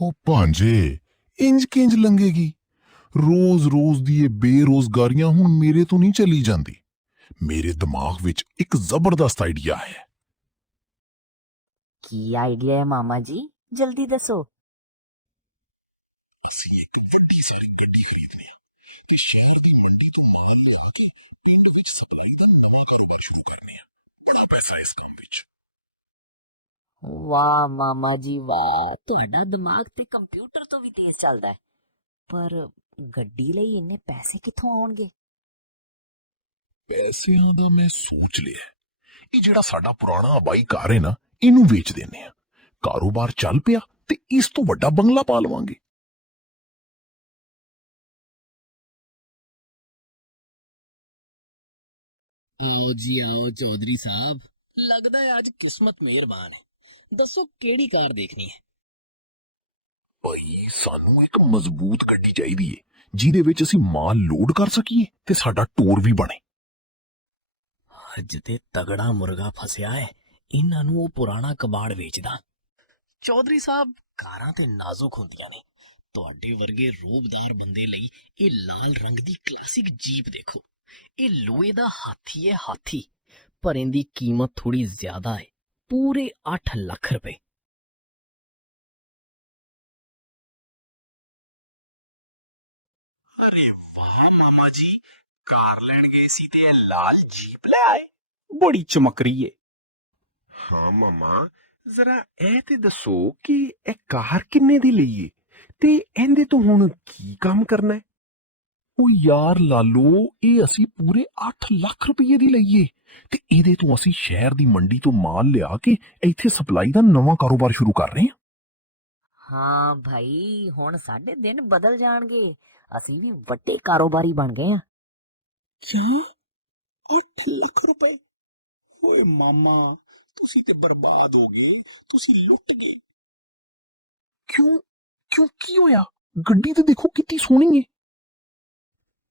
ਉਹ ਭਾਂਜੇ, ਇੰਜ ਕਿੰਜ ਲੰਘੇਗੀ? ਰੋਜ਼ ਰੋਜ਼ ਦੀ ਇਹ ਬੇਰੋਜ਼ਗਾਰੀਆਂ ਹੁਣ ਮੇਰੇ ਤੋਂ ਨਹੀਂ ਚੱਲੀ ਜਾਂਦੀ। ਮੇਰੇ ਦਿਮਾਗ ਵਿੱਚ ਇੱਕ ਜ਼ਬਰਦਸਤ ਆਈਡੀਆ ਹੈ। ਕੀ ਆਈਡੀਆ ਹੈ ਮਾਮਾ ਜੀ? ਜਲਦੀ ਦੱਸੋ। ਅਸੀਂ ਇੱਕ ਵੱਡੀ ਸਾਰੀ ਗੱਡੀ ਖਰੀਦਣੀ ਤੇ ਸ਼ਹਿਰ ਦੀ ਮੰਡੀ ਤੋਂ ਮਾਲ ਲਿਆ ਕੇ ਪਿੰਡ ਵਿੱਚ ਸਪਲਾਈ ਦਾ ਨਵਾਂ ਕਾਰੋਬਾਰ ਸ਼ੁਰੂ ਕਰਨੇ ਆ। ਬੜਾ ਪੈਸਾ ਇਸ ਕੰਮ ਵਿੱਚ। ਵਾਹ ਮਾਮਾ ਜੀ ਵਾਹ, ਤੁਹਾਡਾ ਦਿਮਾਗ ਤੇ ਕੰਪਿਊਟਰ ਤੋਂ ਵੀ ਤੇਜ਼ ਚੱਲਦਾ ਹੈ। ਪਰ ਗੱਡੀ ਲਈ ਇੰਨੇ ਪੈਸੇ ਕਿੱਥੋਂ ਆਉਣਗੇ? ਪੈਸਿਆਂ ਦਾ ਮੈਂ ਸੋਚ ਲਿਆ। ਇਹ ਜਿਹੜਾ ਸਾਡਾ ਪੁਰਾਣਾ ਆਬਾਈ ਘਰ ਹੈ ਨਾ, ਇਹਨੂੰ ਵੇਚ ਦਿੰਨੇ ਆ। ਕਾਰੋਬਾਰ ਚੱਲ ਪਿਆ ਤੇ ਇਸ ਤੋਂ ਵੱਡਾ ਬੰਗਲਾ ਪਾ ਲਵਾਂਗੇ। आओ जी आओ चौधरी साहब, लगता है आज किस्मत मेहरबान है। दसो केड़ी कार देखनी है? ਭਾਈ, ਸਾਨੂੰ ਇੱਕ ਮਜ਼ਬੂਤ ਗੱਡੀ ਚਾਹੀਦੀ ਏ ਜਿਹਦੇ ਵਿੱਚ ਅਸੀਂ ਮਾਲ ਲੋਡ ਕਰ ਸਕੀਏ ਤੇ ਸਾਡਾ ਟੂਰ ਵੀ ਬਣੇ। ਅੱਜ ਤੇ ਤਗੜਾ ਮੁਰਗਾ ਫਸਿਆ ਹੈ। ਇਹਨਾਂ ਨੂੰ ਉਹ ਪੁਰਾਣਾ ਕਬਾੜ ਵੇਚਦਾ। ਚੌਧਰੀ ਸਾਹਿਬ, ਕਾਰਾਂ ਤੇ ਨਾਜ਼ੁਕ ਹੁੰਦੀਆਂ ਨੇ। ਤੁਹਾਡੇ ਵਰਗੇ ਰੋਬਦਾਰ ਬੰਦੇ ਲਈ ਇਹ ਲਾਲ ਰੰਗ ਦੀ ਕਲਾਸਿਕ ਜੀਪ ਦੇਖੋ। ਇਹ ਲੋਹੇ ਦਾ ਹਾਥੀ ਹੈ, ਹਾਥੀ। ਪਰ ਇਹਦੀ ਕੀਮਤ ਥੋੜੀ ਜ਼ਿਆਦਾ ਹੈ, ਪੂਰੇ 8 ਲੱਖ ਰੁਪਏ। अरे वाह मामा जी, कार लैन गए सी ते ये लाल जीप ले आए, बड़ी चमक रही है। हाँ मामा, जरा ए ते दसो कि ए कार किन्ने दी लईए ते एंदे तो हुण की काम करना है? ਉਹ ਯਾਰ ਲਾਲੋ, ਇਹ ਅਸੀਂ ਪੂਰੇ 8 ਲੱਖ ਰੁਪਏ ਦੀ ਲਈਏ ਤੇ ਇਹਦੇ ਤੋਂ ਅਸੀਂ ਸ਼ਹਿਰ ਦੀ ਮੰਡੀ ਤੋਂ ਮਾਲ ਲਿਆ ਕੇ ਇੱਥੇ ਸਪਲਾਈ ਦਾ ਨਵਾਂ ਕਾਰੋਬਾਰ ਸ਼ੁਰੂ ਕਰ ਰਹੇ ਹਾਂ। ਹਾਂ ਭਾਈ, ਹੁਣ ਸਾਡੇ ਦਿਨ ਬਦਲ ਜਾਣਗੇ। ਅਸੀਂ ਵੀ ਵੱਡੇ ਕਾਰੋਬਾਰੀ ਬਣ ਗਏ ਆ। क्या 8 ਲੱਖ ਰੁਪਏ? ਓਏ ਮਾਮਾ, ਤੁਸੀਂ ਤੇ ਬਰਬਾਦ ਹੋ ਗਏ, ਤੁਸੀਂ ਲੁੱਟ ਗਏ। ਕਿਉਂ ਕੀ ਹੋਇਆ? ਗੱਡੀ ਤੇ ਦੇਖੋ ਕਿੰਨੀ ਸੋਹਣੀ ਏ।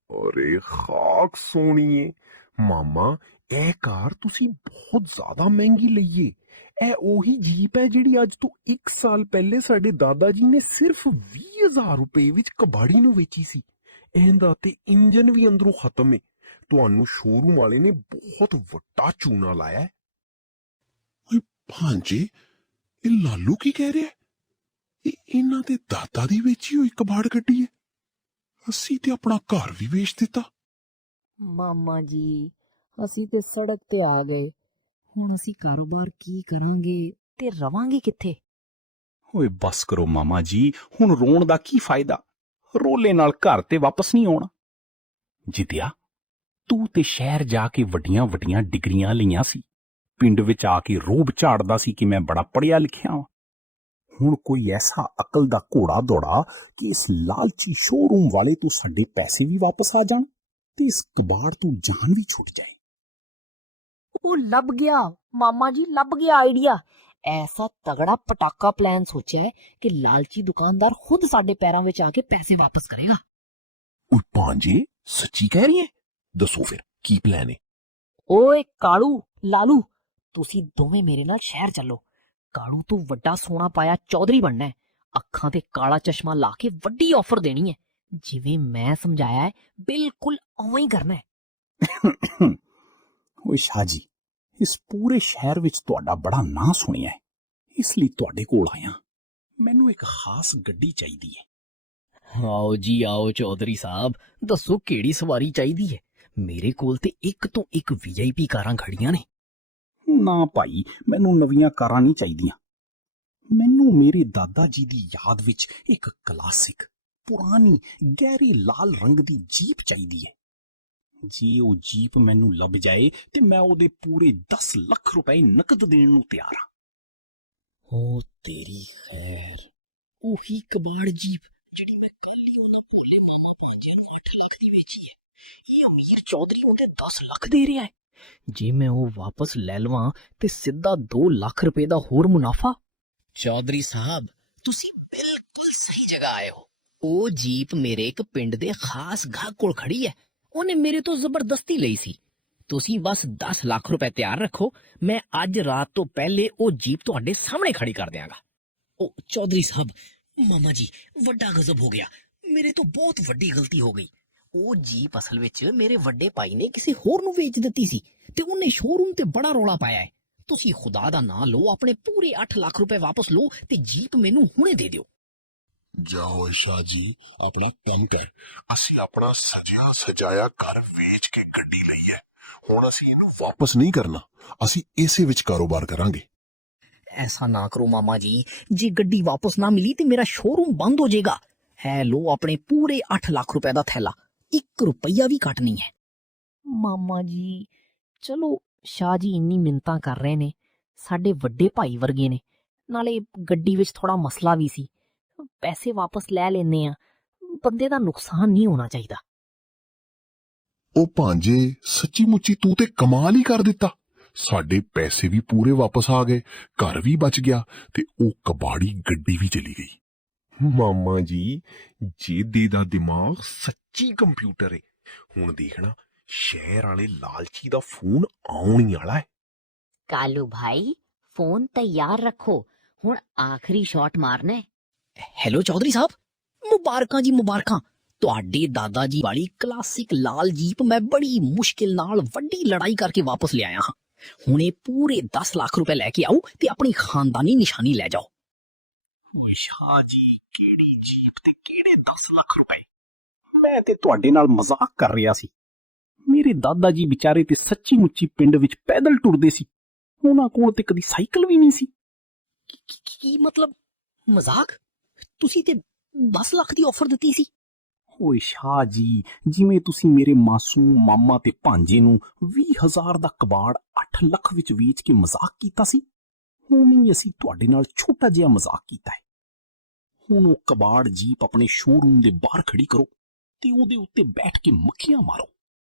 ਅਰੇ ਖਾਕ ਸੋਹਣੀ ਏ ਮਾਮਾ, ਇਹ ਕਾਰ ਤੁਸੀਂ ਬਹੁਤ ਜ਼ਿਆਦਾ ਮਹਿੰਗੀ ਲਈਏ। ਇਹ ਉਹੀ ਜੀਪ ਹੈ ਜਿਹੜੀ ਅੱਜ ਤੋਂ 1 ਸਾਲ ਪਹਿਲੇ ਸਾਡੇ ਦਾਦਾ ਜੀ ਨੇ ਸਿਰਫ 20,000 ਰੁਪਏ ਵਿੱਚ ਕਬਾੜੀ ਨੂੰ ਵੇਚੀ ਸੀ। ਇਹਦਾ ਤੇ ਇੰਜਨ ਵੀ ਅੰਦਰੋਂ ਖਤਮ ਏ। ਤੁਹਾਨੂੰ ਸ਼ੋਰੂਮ ਵਾਲੇ ਨੇ ਬਹੁਤ ਵੱਡਾ ਚੂਨਾ ਲਾਇਆ ਹੈ। ਓਏ ਭਾਂਜੇ, ਇਹ ਲਾਲੂ ਕੀ ਕਹਿ ਰਿਹਾ? ਇਹਨਾਂ ਦੇ ਦਾਦਾ ਦੀ ਵੇਚੀ ਹੋਈ ਕਬਾੜ ਗੱਡੀ ਹੈ। ਅਸੀਂ ਤੇ ਆਪਣਾ ਘਰ ਵੀ ਵੇਚ ਦਿੱਤਾ। ਮਾਮਾ ਜੀ, ਅਸੀਂ ਤੇ ਸੜਕ ਤੇ ਆ ਗਏ। ਹੁਣ ਅਸੀਂ ਕਾਰੋਬਾਰ ਕੀ ਕਰਾਂਗੇ ਤੇ ਰਵਾਂਗੇ ਕਿੱਥੇ? ਓਏ ਬਸ ਕਰੋ ਮਾਮਾ ਜੀ, ਹੁਣ ਰੋਣ ਦਾ ਕੀ ਫਾਇਦਾ? ਰੋਲੇ ਨਾਲ ਘਰ ਤੇ ਵਾਪਸ ਨਹੀਂ ਆਉਣਾ। ਜਿੱਦਿਆ, ਤੂੰ ਤੇ ਸ਼ਹਿਰ ਜਾ ਕੇ ਵੱਡੀਆਂ ਵੱਡੀਆਂ ਡਿਗਰੀਆਂ ਲਈਆਂ ਸੀ। ਪਿੰਡ ਵਿੱਚ ਆ ਕੇ ਰੋਬ ਝਾੜਦਾ ਸੀ ਕਿ ਮੈਂ ਬੜਾ ਪੜ੍ਹਿਆ ਲਿਖਿਆ ਹਾਂ। ਹੁਣ ਕੋਈ ਐਸਾ ਅਕਲ ਦਾ ਘੋੜਾ ਦੌੜਾ ਕਿ ਇਸ ਲਾਲਚੀ ਸ਼ੋਰੂਮ ਵਾਲੇ ਤੋਂ ਸਾਡੇ ਪੈਸੇ ਵੀ ਵਾਪਸ ਆ ਜਾਣ ਤੇ ਇਸ ਕਬਾੜ ਤੋਂ ਜਾਨ ਵੀ ਛੁੱਟ ਜਾਏ। ਉਹ ਲੱਭ ਗਿਆ ਮਾਮਾ ਜੀ, ਲੱਭ ਗਿਆ ਆਈਡੀਆ। ਐਸਾ ਤਗੜਾ ਪਟਾਕਾ ਪਲਾਨ ਸੋਚਿਆ ਹੈ ਕਿ ਲਾਲਚੀ ਦੁਕਾਨਦਾਰ ਖੁਦ ਸਾਡੇ ਪੈਰਾਂ ਵਿੱਚ ਆ ਕੇ ਪੈਸੇ ਵਾਪਸ ਕਰੇਗਾ। ਓਏ ਭਾਂਜੇ, ਸੱਚੀ ਕਹਿ ਰਹੀ ਹੈ? ਦੱਸੋ ਫਿਰ ਕੀ ਪਲਾਨ ਹੈ? ਓਏ ਕਾਲੂ, ਲਾਲੂ, ਤੁਸੀਂ ਦੋਵੇਂ ਮੇਰੇ ਨਾਲ ਸ਼ਹਿਰ ਚੱਲੋ। ਕਾਲੂ ਤੋਂ ਵੱਡਾ ਸੋਨਾ ਪਾਇਆ ਚੌਧਰੀ ਬਣਨਾ ਹੈ। ਅੱਖਾਂ ਤੇ ਕਾਲਾ ਚਸ਼ਮਾ ਲਾ ਕੇ ਵੱਡੀ ਆਫਰ ਦੇਣੀ ਹੈ। ਜਿਵੇਂ ਮੈਂ ਸਮਝਾਇਆ ਹੈ, ਬਿਲਕੁਲ ਉਵੇਂ ਹੀ ਕਰਨਾ ਹੈ। ਓਏ ਸ਼ਾਹ ਜੀ, ਇਸ ਪੂਰੇ ਸ਼ਹਿਰ ਵਿੱਚ ਤੁਹਾਡਾ ਬੜਾ ਨਾਂ ਸੁਣਿਆ ਹੈ, ਇਸ ਲਈ ਤੁਹਾਡੇ ਕੋਲ ਆਇਆ। ਮੈਨੂੰ ਇੱਕ ਖਾਸ ਗੱਡੀ ਚਾਹੀਦੀ ਹੈ। ਆਓ ਜੀ ਆਓ ਚੌਧਰੀ ਸਾਹਿਬ, ਦੱਸੋ ਕਿਹੜੀ ਸਵਾਰੀ ਚਾਹੀਦੀ ਹੈ? ਮੇਰੇ ਕੋਲ ਤੇ ਇੱਕ ਤੋਂ ਇੱਕ VIP ਕਾਰਾਂ ਖੜੀਆਂ ਨੇ। ਨਾ ਭਾਈ, ਮੈਨੂੰ ਨਵੀਆਂ ਕਾਰਾਂ ਨਹੀਂ ਚਾਹੀਦੀਆਂ। ਮੈਨੂੰ ਮੇਰੇ ਦਾਦਾ ਜੀ ਦੀ ਯਾਦ ਵਿੱਚ ਇੱਕ ਕਲਾਸਿਕ ਪੁਰਾਣੀ ਗਹਿਰੇ ਲਾਲ ਰੰਗ ਦੀ ਜੀਪ ਚਾਹੀਦੀ ਹੈ। ਜੇ ਉਹ ਜੀਪ ਮੈਨੂੰ ਲੱਭ ਜਾਏ ਤੇ ਮੈਂ ਉਹਦੇ ਪੂਰੇ 10 ਲੱਖ ਰੁਪਏ ਨਕਦ ਦੇਣ ਨੂੰ ਤਿਆਰ ਹਾਂ। ਓ ਤੇਰੀ ਖੈਰ, ਉਹੀ ਕਬਾੜ ਜੀਪ ਜਿਹੜੀ ਮੈਂ ਕੱਲ ਹੀ ਉਹਨਾਂ ਭੋਲੇ ਮਾਮਾ ਭਾਂਜੇ ਨੂੰ 8 ਲੱਖ ਦੀ ਵੇਚੀ ਹੈ। ਇਹ ਅਮੀਰ ਚੌਧਰੀ ਉਹਦੇ 10 ਲੱਖ ਦੇ ਰਿਹਾ ਹੈ। ਜੇ ਮੈਂ ਉਹ ਵਾਪਸ ਲੈ ਲਵਾਂ ਤੇ ਸਿੱਧਾ 2 ਲੱਖ ਰੁਪਏ ਦਾ ਹੋਰ ਮੁਨਾਫਾ। ਚੌਧਰੀ ਸਾਹਿਬ, ਤੁਸੀਂ ਬਿਲਕੁਲ ਸਹੀ ਜਗ੍ਹਾ ਆਏ ਹੋ। ਉਹ ਜੀਪ ਮੇਰੇ ਇੱਕ ਪਿੰਡ ਦੇ ਖਾਸ ਗਾਹਕ ਕੋਲ ਖੜੀ ਹੈ। ਉਹਨੇ ਮੇਰੇ ਤੋਂ ਜ਼ਬਰਦਸਤੀ ਲਈ ਸੀ। ਤੁਸੀਂ ਬਸ 10 ਲੱਖ ਰੁਪਏ ਤਿਆਰ ਰੱਖੋ, ਮੈਂ ਅੱਜ ਰਾਤ ਤੋਂ ਪਹਿਲੇ ਉਹ ਜੀਪ ਤੁਹਾਡੇ ਸਾਹਮਣੇ ਖੜੀ ਕਰ ਦਿਆਂਗਾ। ਉਹ ਚੌਧਰੀ ਸਾਹਿਬ, ਮਾਮਾ ਜੀ ਵੱਡਾ ਗਜ਼ਬ ਹੋ ਗਿਆ, ਮੇਰੇ ਤੋਂ ਬਹੁਤ ਵੱਡੀ ਗਲਤੀ ਹੋ ਗਈ। ਉਹ ਜੀਪ ਅਸਲ ਵਿੱਚ ਮੇਰੇ ਵੱਡੇ ਭਾਈ ਨੇ ਕਿਸੇ ਹੋਰ ਨੂੰ ਵੇਚ ਦਿੱਤੀ ਸੀ ਤੇ ਉਹਨੇ ਸ਼ੋਰੂਮ ਤੇ ਬੜਾ ਰੌਲਾ ਪਾਇਆ ਹੈ। ਤੁਸੀਂ ਖੁਦਾ ਦਾ ਨਾਂ ਲਓ, ਆਪਣੇ ਪੂਰੇ 8 ਲੱਖ ਰੁਪਏ ਵਾਪਸ ਲਓ ਤੇ ਜੀਪ ਮੈਨੂੰ ਹੁਣੇ ਦੇ ਦਿਓ। ਜਾਓ ਸ਼ਾਹ ਜੀ, ਆਪਣਾ ਕੰਮ ਕਰ। ਅਸੀਂ ਆਪਣਾ ਸਜਿਆ ਸਜਾਇਆ ਘਰ ਵੇਚ ਕੇ ਗੱਡੀ ਲਈ ਹੈ। ਹੁਣ ਅਸੀਂ ਇਹਨੂੰ ਵਾਪਸ ਨਹੀਂ ਕਰਨਾ, ਅਸੀਂ ਇਸੇ ਵਿੱਚ ਕਾਰੋਬਾਰ ਕਰਾਂਗੇ। ਐਸਾ ਨਾ ਕਰੋ ਮਾਮਾ ਜੀ, ਜੇ ਗੱਡੀ ਵਾਪਸ ਨਾ ਮਿਲੀ ਤੇ ਮੇਰਾ ਸ਼ੋਰੂਮ ਬੰਦ ਹੋ ਜਾਏਗਾ। ਹੈ ਲੋ ਆਪਣੇ ਪੂਰੇ 8 ਲੱਖ ਰੁਪਏ ਦਾ ਥੈਲਾ, 1 ਰੁਪਈਆ ਵੀ ਘੱਟ ਨਹੀਂ ਹੈ। ਮਾਮਾ ਜੀ ਚਲੋ, ਸ਼ਾਹ ਜੀ ਇੰਨੀ ਮਿੰਨਤਾਂ ਕਰ ਰਹੇ ਨੇ, ਸਾਡੇ ਵੱਡੇ ਭਾਈ ਵਰਗੇ ਨੇ, ਨਾਲੇ ਗੱਡੀ ਵਿੱਚ ਥੋੜਾ ਮਸਲਾ ਵੀ ਸੀ, ਪੈਸੇ ਵਾਪਸ ਲੈ ਲੈਨੇ ਆ, ਬੰਦੇ ਦਾ ਨੁਕਸਾਨ ਨਹੀਂ ਹੋਣਾ ਚਾਹੀਦਾ। ਉਹ ਭਾਂਜੇ, ਸੱਚੀ ਮੁੱਚੀ ਤੂੰ ਤੇ ਕਮਾਲ ਹੀ ਕਰ ਦਿੱਤਾ। ਸਾਡੇ ਪੈਸੇ ਵੀ ਪੂਰੇ ਵਾਪਸ ਆ ਗਏ, ਘਰ ਵੀ ਬਚ ਗਿਆ ਤੇ ਉਹ ਕਬਾੜੀ ਗੱਡੀ ਵੀ ਚਲੀ ਗਈ। ਮਾਮਾ ਜੀ, ਜੇਦੇ ਦਾ ਦਿਮਾਗ ਸੱਚੀ ਕੰਪਿਊਟਰ ਏ। ਹੁਣ ਦੇਖਣਾ, ਸ਼ਹਿਰ ਵਾਲੇ ਲਾਲਚੀ ਦਾ ਫੋਨ ਆਉਣ ਹੀ ਵਾਲਾ ਹੈ। ਕਾਲੂ ਭਾਈ ਫੋਨ ਤਿਆਰ ਰੱਖੋ, ਹੁਣ ਆਖਰੀ ਸ਼ਾਟ ਮਾਰਨਾ ਹੈ। ਹੈਲੋ ਚੌਧਰੀ ਸਾਹਿਬ, ਮੁਬਾਰਕਾਂ ਜੀ ਮੁਬਾਰਕਾਂ। ਤੁਹਾਡੇ ਦਾਦਾ ਜੀ ਵਾਲੀ ਕਲਾਸਿਕ ਲਾਲ ਜੀਪ ਮੈਂ ਬੜੀ ਮੁਸ਼ਕਿਲ ਨਾਲ ਵੱਡੀ ਲੜਾਈ ਕਰਕੇ ਵਾਪਸ ਲਿਆਇਆ ਹਾਂ। ਹੁਣੇ ਪੂਰੇ 10 ਲੱਖ ਰੁਪਏ ਲੈ ਕੇ ਆਓ ਤੇ ਆਪਣੀ ਖਾਨਦਾਨੀ ਨਿਸ਼ਾਨੀ ਲੈ ਜਾਓ। ਓਏ ਸ਼ਾਹ ਜੀ, ਕਿਹੜੀ ਜੀਪ ਤੇ ਕਿਹੜੇ 10 ਲੱਖ ਰੁਪਏ? ਮੈਂ ਤੇ ਤੁਹਾਡੇ ਨਾਲ ਮਜ਼ਾਕ ਕਰ ਰਿਹਾ ਸੀ। ਮੇਰੇ ਦਾਦਾ ਜੀ ਵਿਚਾਰੇ ਤੇ ਸੱਚੀ ਮੁੱਚੀ ਪਿੰਡ ਵਿੱਚ ਪੈਦਲ ਟੁਰਦੇ ਸੀ, ਉਹਨਾਂ ਕੋਲ ਤੇ ਕਦੀ ਸਾਈਕਲ ਵੀ ਨਹੀਂ ਸੀ। ਕੀ ਮਤਲਬ? ਮਜ਼ਾਕ? ਤੁਸੀਂ ਤੇ 10 ਲੱਖ ਦੀ ਆਫਰ ਦਿੱਤੀ ਸੀ। ਓਏ ਸ਼ਾਹ ਜੀ, ਜਿਵੇਂ ਤੁਸੀਂ ਮੇਰੇ ਮਾਸੂਮ ਮਾਮਾ ਤੇ ਭਾਂਜੇ ਨੂੰ 20,000 ਦਾ ਕਬਾੜ 8 ਲੱਖ ਵਿੱਚ ਵੇਚ ਕੇ ਮਜ਼ਾਕ ਕੀਤਾ ਸੀ, ਉਵੇਂ ਹੀ ਅਸੀਂ ਤੁਹਾਡੇ ਨਾਲ ਛੋਟਾ ਜਿਹਾ ਮਜ਼ਾਕ ਕੀਤਾ ਹੈ। ਹੁਣ ਉਹ ਕਬਾੜ ਜੀਪ ਆਪਣੇ ਸ਼ੋਰੂਮ ਦੇ ਬਾਹਰ ਖੜੀ ਕਰੋ ਤੇ ਉਹਦੇ ਉੱਤੇ ਬੈਠ ਕੇ ਮੱਖੀਆਂ ਮਾਰੋ।